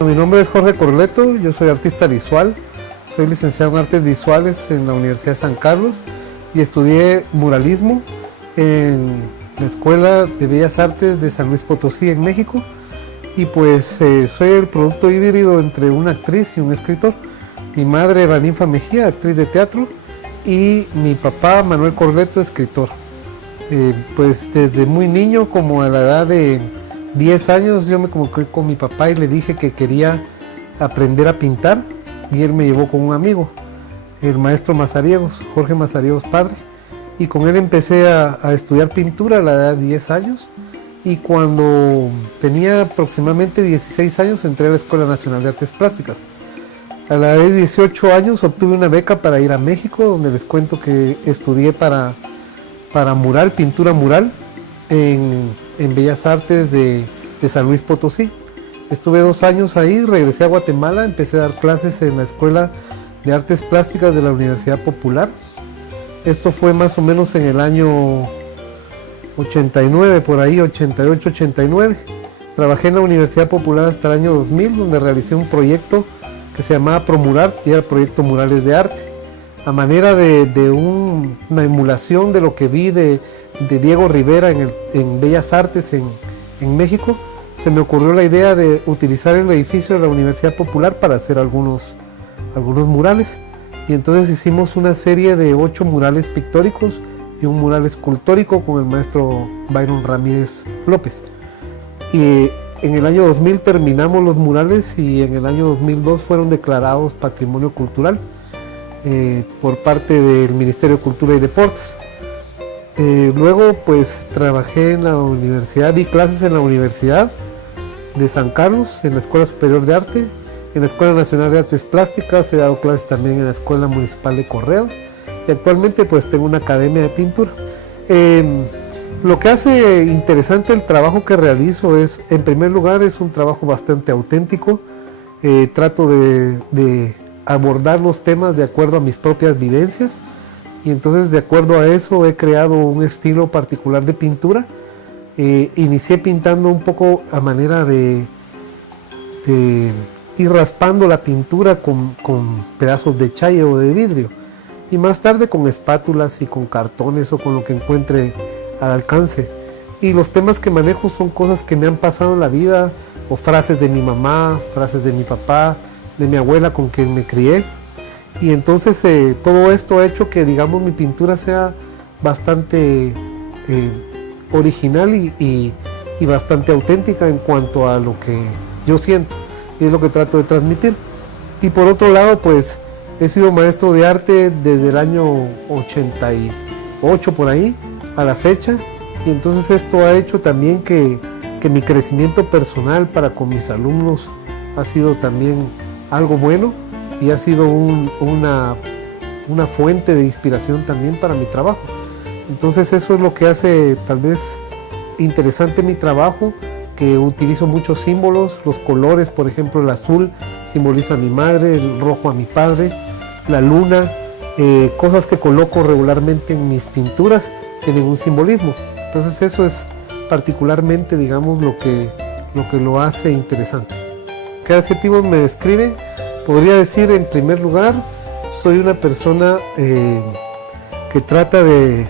Mi nombre es Jorge Corleto, yo soy artista visual, soy licenciado en Artes Visuales en la Universidad de San Carlos y estudié muralismo en la Escuela de Bellas Artes de San Luis Potosí en México y pues soy el producto híbrido entre una actriz y un escritor. Mi madre Evaninfa Mejía, actriz de teatro, y mi papá Manuel Corleto, escritor. Pues desde muy niño, como a la edad de 10 años, yo me comuniqué con mi papá y le dije que quería aprender a pintar y él me llevó con un amigo, el maestro Mazariegos, Jorge Mazariegos padre, y con él empecé a estudiar pintura a la edad de 10 años y cuando tenía aproximadamente 16 años entré a la Escuela Nacional de Artes Plásticas. A la edad de 18 años obtuve una beca para ir a México, donde les cuento que estudié para mural, pintura mural en Bellas Artes de San Luis Potosí. Estuve 2 años ahí, regresé a Guatemala, empecé a dar clases en la Escuela de Artes Plásticas de la Universidad Popular. Esto fue más o menos en el año 89, por ahí, 88, 89. Trabajé en la Universidad Popular hasta el año 2000, donde realicé un proyecto que se llamaba Promurar y era el proyecto Murales de Arte. A manera de una emulación de lo que vi de Diego Rivera en Bellas Artes en México, se me ocurrió la idea de utilizar el edificio de la Universidad Popular para hacer algunos murales. Y entonces hicimos una serie de 8 murales pictóricos y un mural escultórico con el maestro Byron Ramírez López. Y en el año 2000 terminamos los murales y en el año 2002 fueron declarados Patrimonio Cultural por parte del Ministerio de Cultura y Deportes. Luego pues trabajé en la universidad, di clases en la Universidad de San Carlos, en la Escuela Superior de Arte, en la Escuela Nacional de Artes Plásticas, he dado clases también en la Escuela Municipal de Correos y actualmente pues tengo una academia de pintura. Lo que hace interesante el trabajo que realizo es, en primer lugar, es un trabajo bastante auténtico. Trato de abordar los temas de acuerdo a mis propias vivencias y entonces de acuerdo a eso he creado un estilo particular de pintura. Inicié pintando un poco a manera de ir raspando la pintura con pedazos de chaya o de vidrio y más tarde con espátulas y con cartones o con lo que encuentre al alcance. Y los temas que manejo son cosas que me han pasado en la vida o frases de mi mamá, frases de mi papá, de mi abuela con quien me crié. Y entonces todo esto ha hecho que, digamos, mi pintura sea bastante original y bastante auténtica en cuanto a lo que yo siento y es lo que trato de transmitir. Y por otro lado, pues he sido maestro de arte desde el año 88 por ahí a la fecha y entonces esto ha hecho también que mi crecimiento personal para con mis alumnos ha sido también algo bueno y ha sido una fuente de inspiración también para mi trabajo. Entonces eso es lo que hace tal vez interesante mi trabajo, que utilizo muchos símbolos, los colores, por ejemplo el azul simboliza a mi madre, el rojo a mi padre, la luna, cosas que coloco regularmente en mis pinturas tienen un simbolismo. Entonces eso es particularmente, digamos, lo que lo hace interesante. ¿Qué adjetivos me describen? Podría decir, en primer lugar, soy una persona que trata de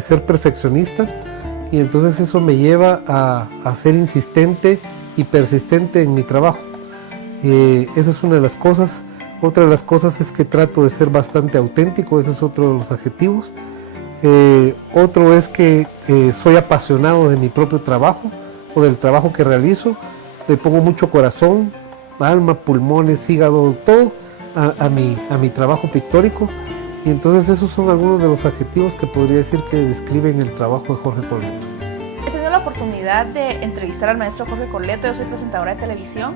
ser perfeccionista y entonces eso me lleva a ser insistente y persistente en mi trabajo. Esa es una de las cosas. Otra de las cosas es que trato de ser bastante auténtico, ese es otro de los adjetivos. Otro es que soy apasionado de mi propio trabajo o del trabajo que realizo. Le pongo mucho corazón, alma, pulmones, hígado, todo a mi trabajo pictórico. Y entonces esos son algunos de los adjetivos que podría decir que describen el trabajo de Jorge Corleto. He tenido la oportunidad de entrevistar al maestro Jorge Corleto, yo soy presentadora de televisión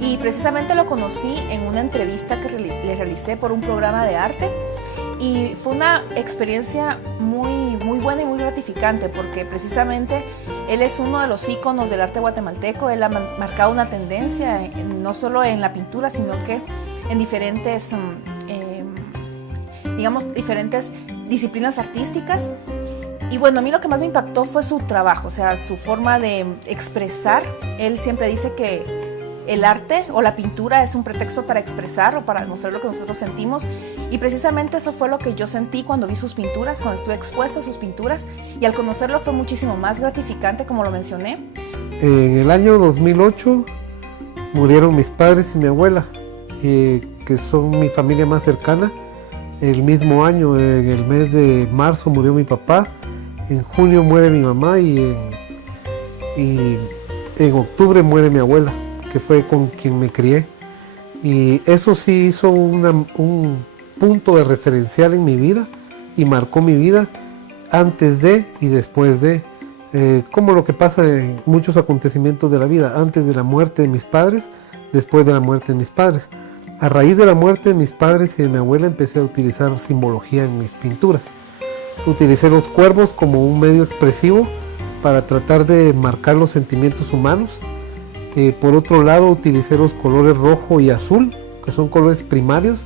y precisamente lo conocí en una entrevista que le realicé por un programa de arte y fue una experiencia muy buena y muy gratificante porque precisamente él es uno de los íconos del arte guatemalteco. Él ha marcado una tendencia no solo en la pintura sino que en diferentes diferentes disciplinas artísticas. Y bueno, a mí lo que más me impactó fue su trabajo, o sea, su forma de expresar. Él siempre dice que el arte o la pintura es un pretexto para expresar o para demostrar lo que nosotros sentimos, y precisamente eso fue lo que yo sentí cuando vi sus pinturas, cuando estuve expuesta a sus pinturas, y al conocerlo fue muchísimo más gratificante, como lo mencioné. En el año 2008 murieron mis padres y mi abuela, que son mi familia más cercana. El mismo año, en el mes de marzo, murió mi papá, en junio muere mi mamá y en octubre muere mi abuela, que fue con quien me crié. Y eso sí hizo un punto de referencial en mi vida y marcó mi vida antes de y después de, como lo que pasa en muchos acontecimientos de la vida, antes de la muerte de mis padres, después de la muerte de mis padres. A raíz de la muerte de mis padres y de mi abuela empecé a utilizar simbología en mis pinturas. Utilicé los cuervos como un medio expresivo para tratar de marcar los sentimientos humanos. Por otro lado, utilicé los colores rojo y azul, que son colores primarios,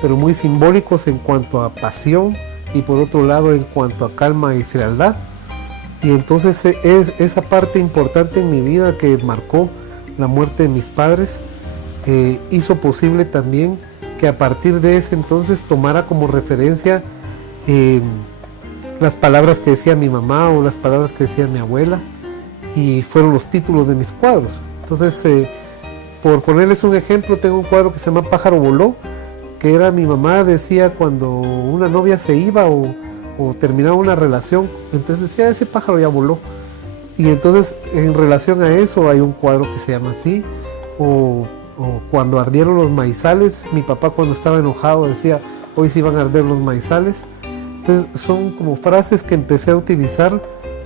pero muy simbólicos en cuanto a pasión, y por otro lado en cuanto a calma y frialdad. Y entonces es esa parte importante en mi vida que marcó la muerte de mis padres, hizo posible también que a partir de ese entonces tomara como referencia las palabras que decía mi mamá o las palabras que decía mi abuela, y fueron los títulos de mis cuadros. Entonces, por ponerles un ejemplo, tengo un cuadro que se llama Pájaro Voló, que era mi mamá decía cuando una novia se iba o terminaba una relación, entonces decía, ese pájaro ya voló. Y entonces en relación a eso hay un cuadro que se llama así, o cuando ardieron los maizales, mi papá cuando estaba enojado decía, hoy sí van a arder los maizales. Entonces son como frases que empecé a utilizar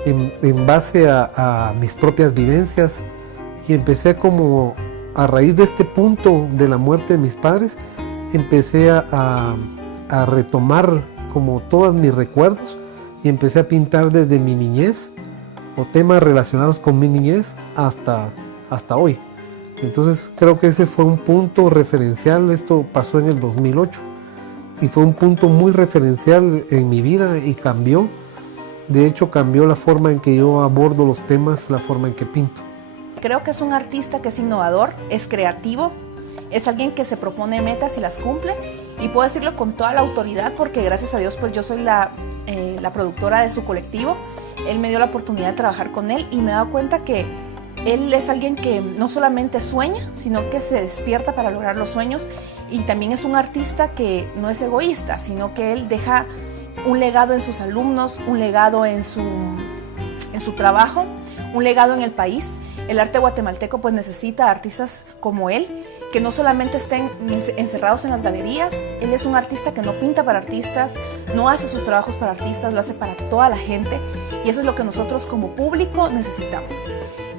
en base a mis propias vivencias, y empecé como a raíz de este punto de la muerte de mis padres, empecé a retomar como todos mis recuerdos, y empecé a pintar desde mi niñez o temas relacionados con mi niñez hasta hoy. Entonces creo que ese fue un punto referencial. Esto pasó en el 2008 y fue un punto muy referencial en mi vida y cambió. De hecho, cambió la forma en que yo abordo los temas, la forma en que pinto. Creo que es un artista que es innovador, es creativo, es alguien que se propone metas y las cumple, y puedo decirlo con toda la autoridad porque gracias a Dios pues yo soy la productora de su colectivo. Él me dio la oportunidad de trabajar con él y me he dado cuenta que él es alguien que no solamente sueña, sino que se despierta para lograr los sueños, y también es un artista que no es egoísta, sino que él deja un legado en sus alumnos, un legado en su trabajo, un legado en el país. El arte guatemalteco pues necesita artistas como él, que no solamente estén encerrados en las galerías. Él es un artista que no pinta para artistas, no hace sus trabajos para artistas, lo hace para toda la gente, y eso es lo que nosotros como público necesitamos.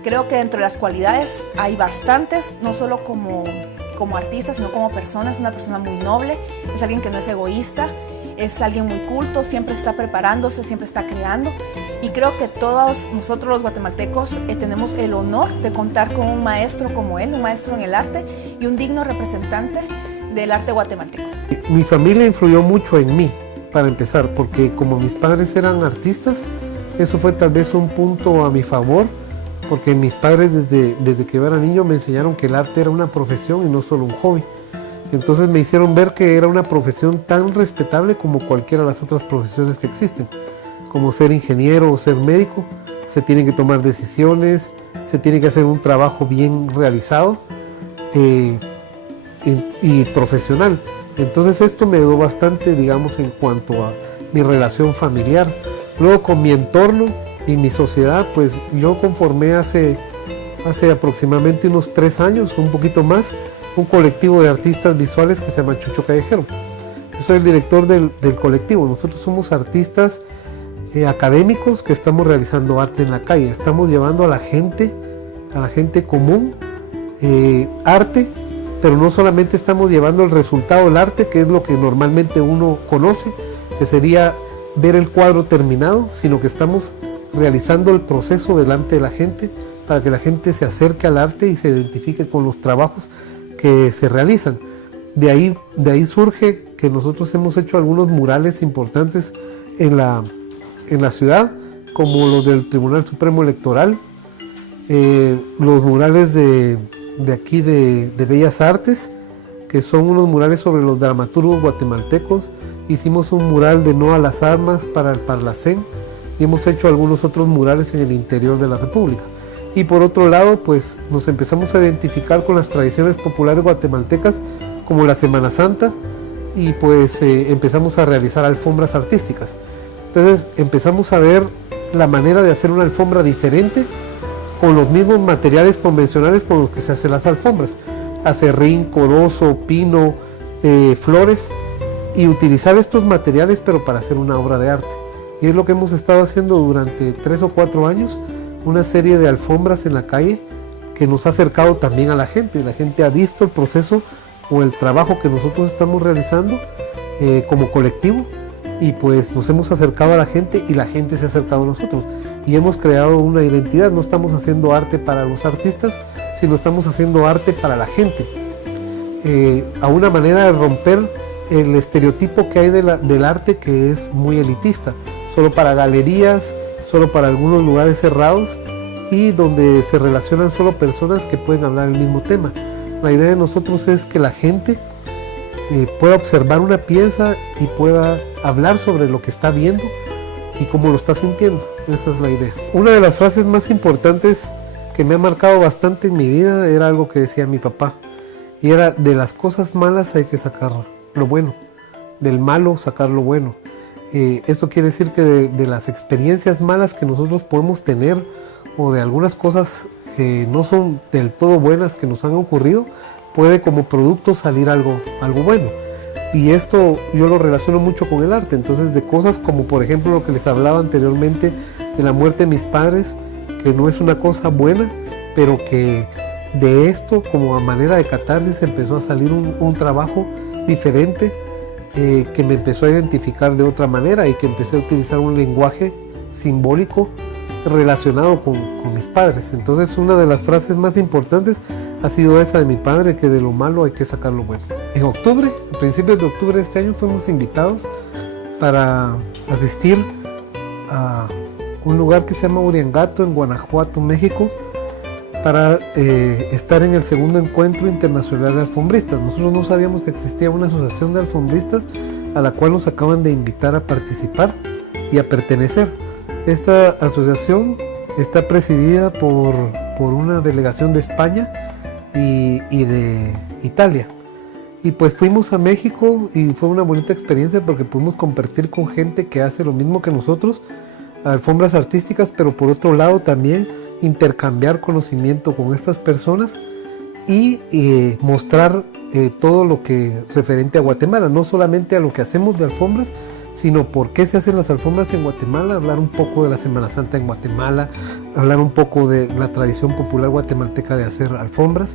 Creo que dentro de las cualidades hay bastantes, no solo como artista, sino como persona. Es una persona muy noble, es alguien que no es egoísta, es alguien muy culto, siempre está preparándose, siempre está creando, y creo que todos nosotros los guatemaltecos tenemos el honor de contar con un maestro como él, un maestro en el arte y un digno representante del arte guatemalteco. Mi familia influyó mucho en mí, para empezar, porque como mis padres eran artistas, eso fue tal vez un punto a mi favor, porque mis padres desde que yo era niño me enseñaron que el arte era una profesión y no solo un hobby. Entonces me hicieron ver que era una profesión tan respetable como cualquiera de las otras profesiones que existen. Como ser ingeniero o ser médico, se tienen que tomar decisiones, se tiene que hacer un trabajo bien realizado y profesional. Entonces esto me ayudó bastante, digamos, en cuanto a mi relación familiar. Luego con mi entorno y mi sociedad, pues yo conformé hace aproximadamente unos 3 años, un poquito más, un colectivo de artistas visuales que se llama Chucho Callejero. Yo soy el director del colectivo. Nosotros somos artistas académicos que estamos realizando arte en la calle. Estamos llevando a la gente común arte, pero no solamente estamos llevando el resultado del arte, que es lo que normalmente uno conoce, que sería ver el cuadro terminado, sino que estamos realizando el proceso delante de la gente para que la gente se acerque al arte y se identifique con los trabajos que se realizan. De ahí surge que nosotros hemos hecho algunos murales importantes en la ciudad, como los del Tribunal Supremo Electoral, los murales de de aquí de Bellas Artes, que son unos murales sobre los dramaturgos guatemaltecos. Hicimos un mural de No a las Armas para el Parlacén y hemos hecho algunos otros murales en el interior de la República. Y por otro lado, pues nos empezamos a identificar con las tradiciones populares guatemaltecas como la Semana Santa y pues empezamos a realizar alfombras artísticas. Entonces empezamos a ver la manera de hacer una alfombra diferente con los mismos materiales convencionales con los que se hacen las alfombras: acerrín, corozo, pino, flores, y utilizar estos materiales pero para hacer una obra de arte. Y es lo que hemos estado haciendo durante 3 o 4 años, una serie de alfombras en la calle que nos ha acercado también a la gente. La gente ha visto el proceso o el trabajo que nosotros estamos realizando como colectivo, y pues nos hemos acercado a la gente y la gente se ha acercado a nosotros y hemos creado una identidad. No estamos haciendo arte para los artistas, sino estamos haciendo arte para la gente, a una manera de romper el estereotipo que hay del arte, que es muy elitista, solo para galerías, solo para algunos lugares cerrados y donde se relacionan solo personas que pueden hablar el mismo tema. La idea de nosotros es que la gente pueda observar una pieza y pueda hablar sobre lo que está viendo y cómo lo está sintiendo. Esa es la idea. Una de las frases más importantes que me ha marcado bastante en mi vida era algo que decía mi papá, y era: de las cosas malas hay que sacar lo bueno, del malo sacar lo bueno. Esto quiere decir que de las experiencias malas que nosotros podemos tener, o de algunas cosas que no son del todo buenas que nos han ocurrido, puede como producto salir algo bueno. Y esto yo lo relaciono mucho con el arte. Entonces, de cosas como por ejemplo lo que les hablaba anteriormente de la muerte de mis padres, que no es una cosa buena, pero que de esto, como a manera de catarsis, empezó a salir un trabajo diferente, que me empezó a identificar de otra manera y que empecé a utilizar un lenguaje simbólico relacionado con mis padres. Entonces, una de las frases más importantes ha sido esa de mi padre, que de lo malo hay que sacar lo bueno. En octubre, a principios de octubre de este año, fuimos invitados para asistir a un lugar que se llama Uriangato, en Guanajuato, México, para estar en el segundo encuentro internacional de alfombristas. Nosotros no sabíamos que existía una asociación de alfombristas a la cual nos acaban de invitar a participar y a pertenecer. Esta asociación está presidida por una delegación de España y de Italia. Y pues fuimos a México y fue una bonita experiencia porque pudimos compartir con gente que hace lo mismo que nosotros, alfombras artísticas, pero por otro lado también intercambiar conocimiento con estas personas y mostrar todo lo que referente a Guatemala, no solamente a lo que hacemos de alfombras, sino por qué se hacen las alfombras en Guatemala, hablar un poco de la Semana Santa en Guatemala, hablar un poco de la tradición popular guatemalteca de hacer alfombras.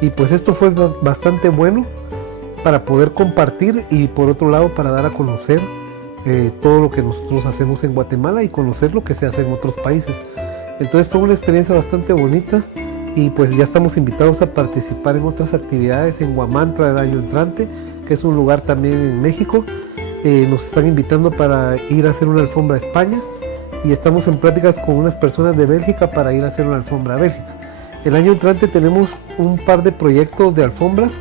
Y pues esto fue bastante bueno para poder compartir y por otro lado para dar a conocer todo lo que nosotros hacemos en Guatemala y conocer lo que se hace en otros países. Entonces fue una experiencia bastante bonita y pues ya estamos invitados a participar en otras actividades en Huamantla el año entrante, que es un lugar también en México. Nos están invitando para ir a hacer una alfombra a España y estamos en pláticas con unas personas de Bélgica para ir a hacer una alfombra a Bélgica. El año entrante tenemos un par de proyectos de alfombras,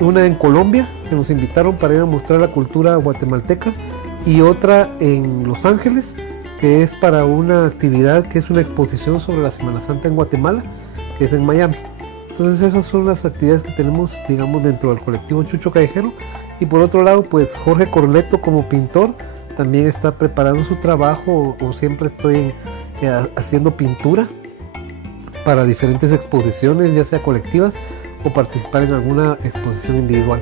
una en Colombia, que nos invitaron para ir a mostrar la cultura guatemalteca, y otra en Los Ángeles, que es para una actividad que es una exposición sobre la Semana Santa en Guatemala, que es en Miami. Entonces esas son las actividades que tenemos, digamos, dentro del colectivo Chucho Callejero. Y por otro lado, pues Jorge Corleto, como pintor, también está preparando su trabajo, o siempre estoy haciendo pintura para diferentes exposiciones, ya sea colectivas o participar en alguna exposición individual.